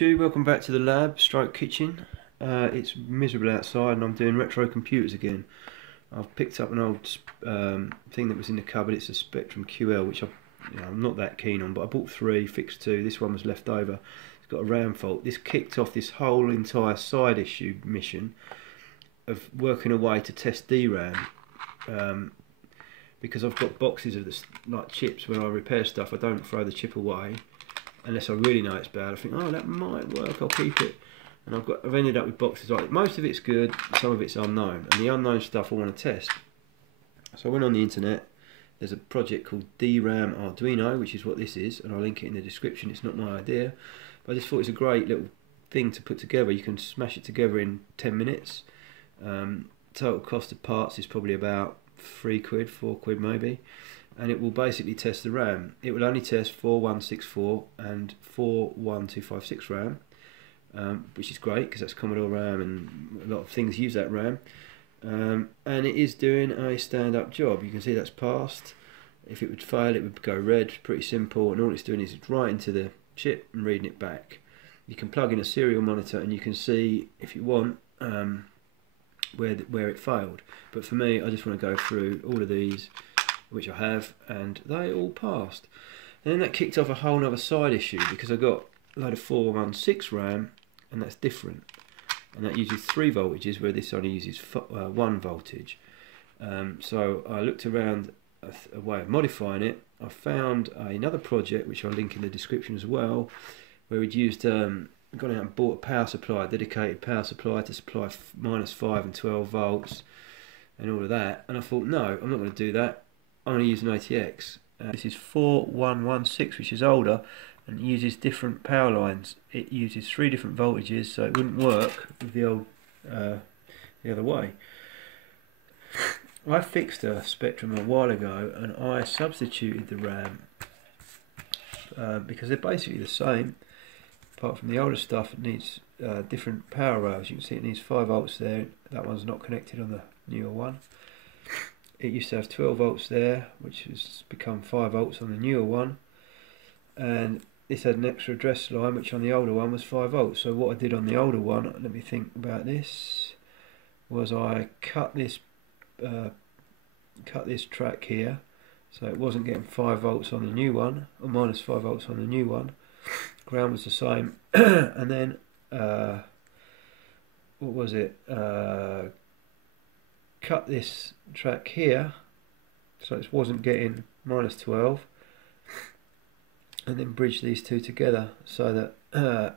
Welcome back to the lab stroke kitchen. It's miserable outside and I'm doing retro computers again. I've picked up an old thing that was in the cupboard. It's a Spectrum QL, which I'm not that keen on, but I bought 3, fixed 2. This one was left over. It's got a RAM fault. This kicked off this whole entire side issue mission of working a way to test DRAM, because I've got boxes of this, like chips. When I repair stuff, I don't throw the chip away unless I really know it's bad. I think, oh, that might work, I'll keep it. And I've ended up with boxes like most of it's good, some of it's unknown, and the unknown stuff I want to test. So I went on the internet. There's a project called Dram-arduino, which is what this is, and I'll link it in the description. It's not my idea, but I just thought it's a great little thing to put together. You can smash it together in 10 minutes. Total cost of parts is probably about 3 quid, 4 quid maybe. And it will basically test the RAM. It will only test 4164 and 41256 RAM, which is great because that's Commodore RAM and a lot of things use that RAM. And it is doing a stand-up job. You can see that's passed. If it would fail, it would go red. Pretty simple. And all it's doing is it's writing to the chip and reading it back. You can plug in a serial monitor and you can see, if you want, where it failed. But for me, I just want to go through all of these, which I have, and they all passed. And then that kicked off a whole other side issue because I got a load of 416 RAM, and that's different. And that uses 3 voltages, where this only uses 1 voltage. So I looked around a way of modifying it. I found another project, which I'll link in the description as well, where we'd used, gone out and bought a power supply, a dedicated power supply to supply -5 and 12 volts and all of that. And I thought, no, I'm not going to do that. I'm going to use an ATX. This is 4116, which is older and uses different power lines. It uses 3 different voltages, so it wouldn't work with the old the other way. I fixed a Spectrum a while ago and I substituted the RAM because they're basically the same, apart from the older stuff. It needs different power rails. You can see it needs 5 volts there. That one's not connected on the newer one. It used to have 12 volts there, which has become 5 volts on the newer one, and this had an extra address line, which on the older one was 5 volts. So what I did on the older one, let me think about this, was I cut this track here, so it wasn't getting 5 volts on the new one, or -5 volts on the new one. Ground was the same, and then what was it? Cut this track here so it wasn't getting -12, and then bridge these two together so that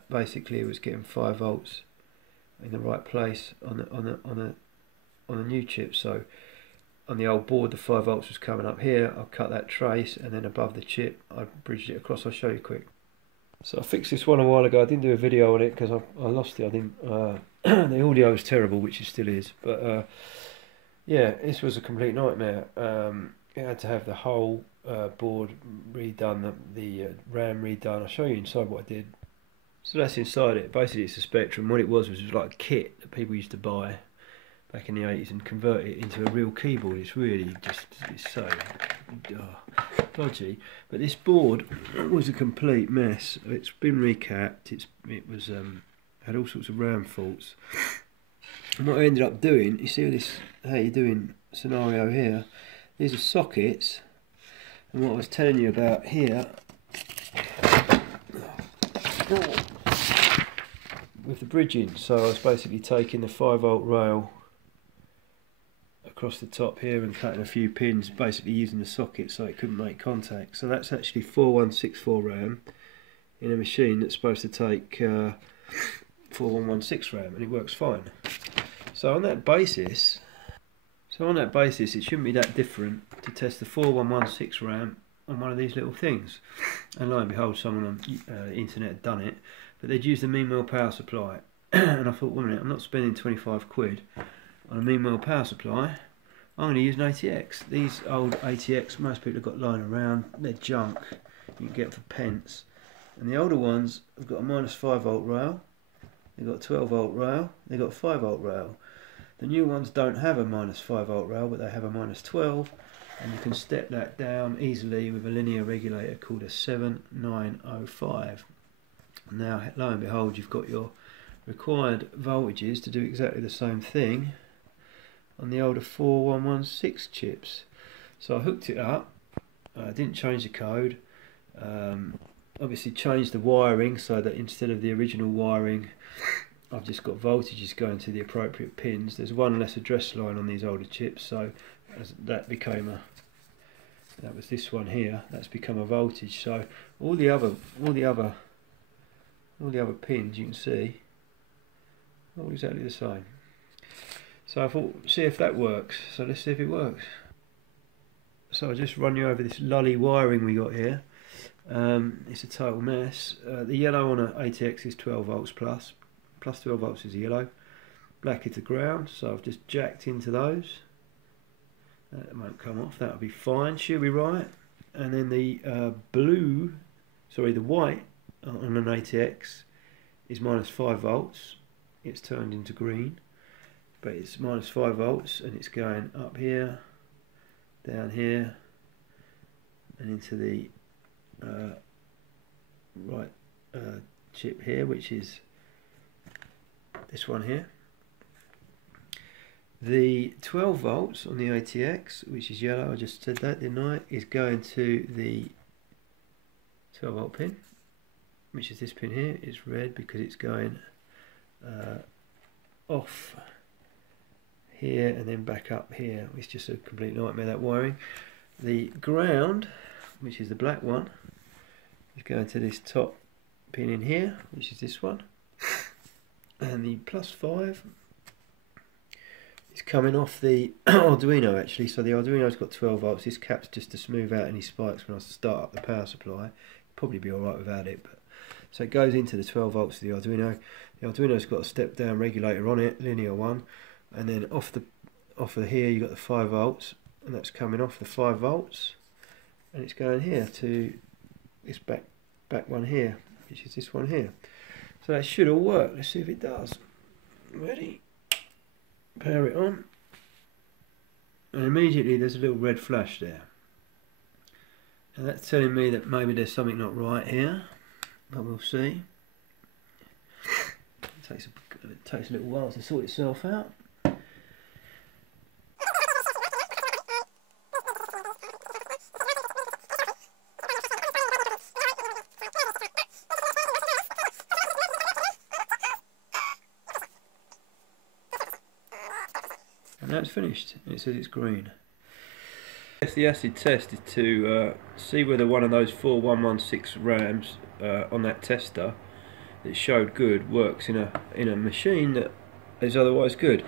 basically it was getting 5 volts in the right place on the new chip. So on the old board the 5 volts was coming up here. I'll cut that trace, and then above the chip I bridged it across. I'll show you quick. So I fixed this one a while ago. I didn't do a video on it because I lost it. I didn't the audio was terrible, which it still is, but yeah, this was a complete nightmare. It had to have the whole board redone, the RAM redone. I'll show you inside what I did. So that's inside it. Basically it's a Spectrum. What it was like a kit that people used to buy back in the 80s and convert it into a real keyboard. It's really just, it's so dodgy. But this board was a complete mess. It's been recapped. It was had all sorts of RAM faults. And what I ended up doing, you see this how you doing scenario here, these are sockets, and what I was telling you about here with the bridging. So I was basically taking the 5 volt rail across the top here and cutting a few pins, basically using the socket so it couldn't make contact. So that's actually 4164 RAM in a machine that's supposed to take 4116 RAM, and it works fine. So on that basis, it shouldn't be that different to test the 4116 RAM on one of these little things. And lo and behold, someone on the internet had done it, but they'd used the Meanwell power supply. And I thought, wait a minute, I'm not spending 25 quid on a Meanwell power supply. I'm going to use an ATX. These old ATX, most people have got lying around, they're junk. You can get for pence. And the older ones have got a -5 volt rail. They've got a 12 volt rail. They've got a 5 volt rail. The new ones don't have a -5 volt rail, but they have a -12, and you can step that down easily with a linear regulator called a 7905. Now lo and behold, you've got your required voltages to do exactly the same thing on the older 4116 chips. So I hooked it up, I didn't change the code, obviously changed the wiring so that instead of the original wiring I've just got voltages going to the appropriate pins. There's one less address line on these older chips, so as that was this one here, that's become a voltage. So all the other pins you can see all exactly the same. So I thought, see if that works. So let's see if it works. So I'll just run you over this lully wiring we got here. It's a total mess. The yellow on an ATX is 12 volts plus 12 volts is the yellow. Black is the ground, so I've just jacked into those. That won't come off, that'll be fine, should be right. And then the the white on an ATX is minus 5 volts. It's turned into green, but it's minus 5 volts and it's going up here, down here, and into the right chip here, which is this one here. The 12 volts on the ATX, which is yellow, I just said that, didn't I, is going to the 12 volt pin, which is this pin here. It's red because it's going off here and then back up here. It's just a complete nightmare, that wiring. The ground, which is the black one, is going to this top pin in here, which is this one. And the +5 is coming off the Arduino actually. So the Arduino's got 12 volts. This cap's just to smooth out any spikes when I start up the power supply. Probably be alright without it. But so it goes into the 12 volts of the Arduino. The Arduino's got a step down regulator on it, linear one. And then off of here you got the 5 volts, and that's coming off the 5 volts, and it's going here to this back one here, which is this one here. So that should all work. Let's see if it does. Ready? Power it on, and immediately there's a little red flash there, and that's telling me that maybe there's something not right here, but we'll see. It takes a little while to sort itself out. And that's finished. It says it's green. The acid test is to see whether one of those 4116 RAMs on that tester that showed good works in a machine that is otherwise good.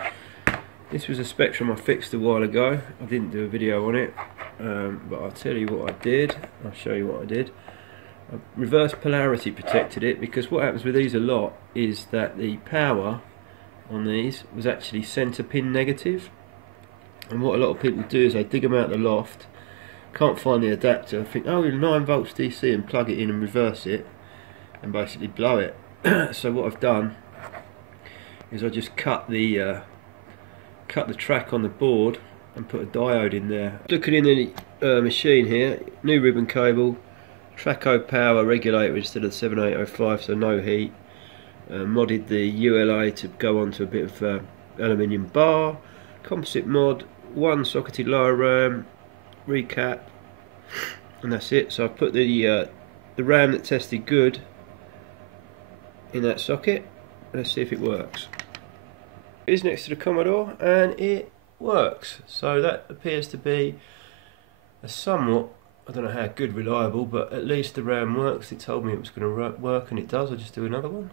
This was a Spectrum I fixed a while ago. I didn't do a video on it, but I'll tell you what I did. I'll show you what I did. I reverse polarity protected it, because what happens with these a lot is that the power on these was actually centre pin negative, and what a lot of people do is they dig them out the loft, can't find the adapter, think, oh, 9 volts DC, and plug it in and reverse it and basically blow it. So what I've done is I just cut the track on the board and put a diode in there. Looking in the machine here, new ribbon cable, ATX Power regulator instead of 7805, so no heat. Modded the ULA to go onto a bit of aluminium bar, composite mod, one socketed lower RAM, recap, and that's it. So I've put the RAM that tested good in that socket. Let's see if it works. It is next to the Commodore and it works. So that appears to be a somewhat, I don't know how good reliable, but at least the RAM works. It told me it was going to work, and it does. I'll just do another one.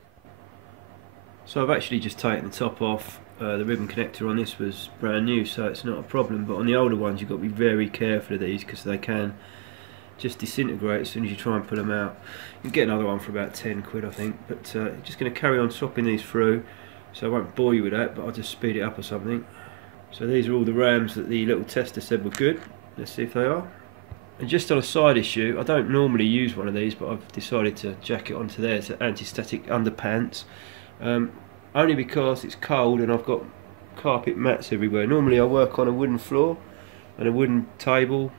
So I've actually just taken the top off. The ribbon connector on this was brand new, so it's not a problem, but on the older ones you've got to be very careful of these, because they can just disintegrate as soon as you try and pull them out. You can get another one for about 10 quid I think, but just going to carry on swapping these through, so I won't bore you with that, but I'll just speed it up or something. So these are all the RAMs that the little tester said were good. Let's see if they are. And just on a side issue, I don't normally use one of these, but I've decided to jack it onto there. It's an anti-static underpants. Only because it's cold and I've got carpet mats everywhere. Normally I work on a wooden floor and a wooden table,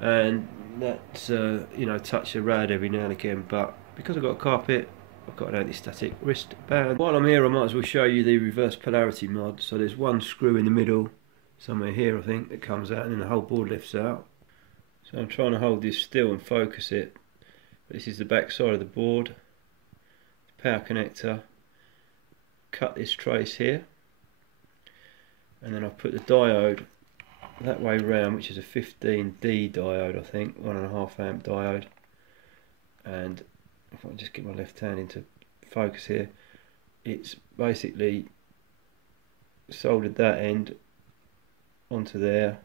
and that's you know, touch a rad every now and again, but because I've got a carpet, I I've got an anti-static wristband. While I'm here I might as well show you the reverse polarity mod. So there's one screw in the middle, somewhere here I think, that comes out and then the whole board lifts out. So I'm trying to hold this still and focus it. This is the back side of the board, power connector, cut this trace here, and then I've put the diode that way round, which is a 15D diode I think, 1.5 amp diode. And if I just get my left hand into focus here, it's basically soldered that end onto there,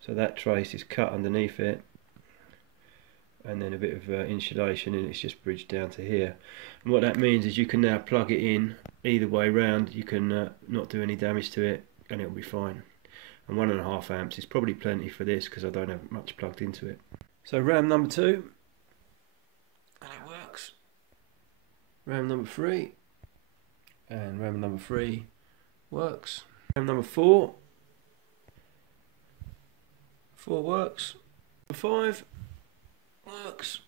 so that trace is cut underneath it, and then a bit of insulation, and it's just bridged down to here. And what that means is you can now plug it in either way round. You can not do any damage to it and it'll be fine. And 1.5 amps is probably plenty for this because I don't have much plugged into it. So RAM number 2, and it works. RAM number 3, and RAM number 3 works. RAM number 4 works. Number 5 works.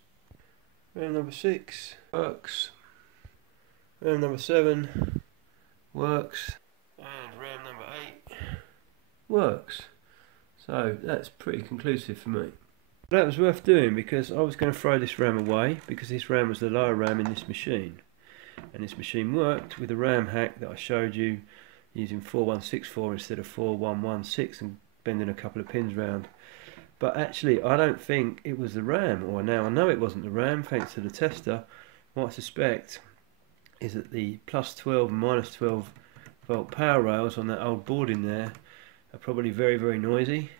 RAM number 6 works. RAM number 7 works. And RAM number 8 works. So that's pretty conclusive for me. That was worth doing because I was going to throw this RAM away because this RAM was the lower RAM in this machine. And this machine worked with a RAM hack that I showed you, using 4164 instead of 4116 and bending a couple of pins round. But actually I don't think it was the RAM, or now I know it wasn't the RAM thanks to the tester. What I suspect is that the plus 12 and minus 12 volt power rails on that old board in there are probably very, very noisy,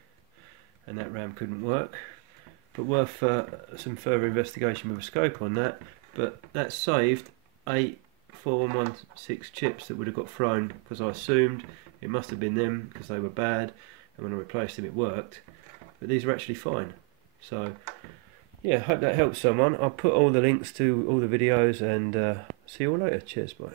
and that RAM couldn't work. But worth some further investigation with a scope on that. But that saved 8 4116 chips that would have got thrown, because I assumed it must have been them because they were bad, and when I replaced them it worked. But these are actually fine. So yeah, hope that helps someone. I'll put all the links to all the videos, and see you all later. Cheers, bye.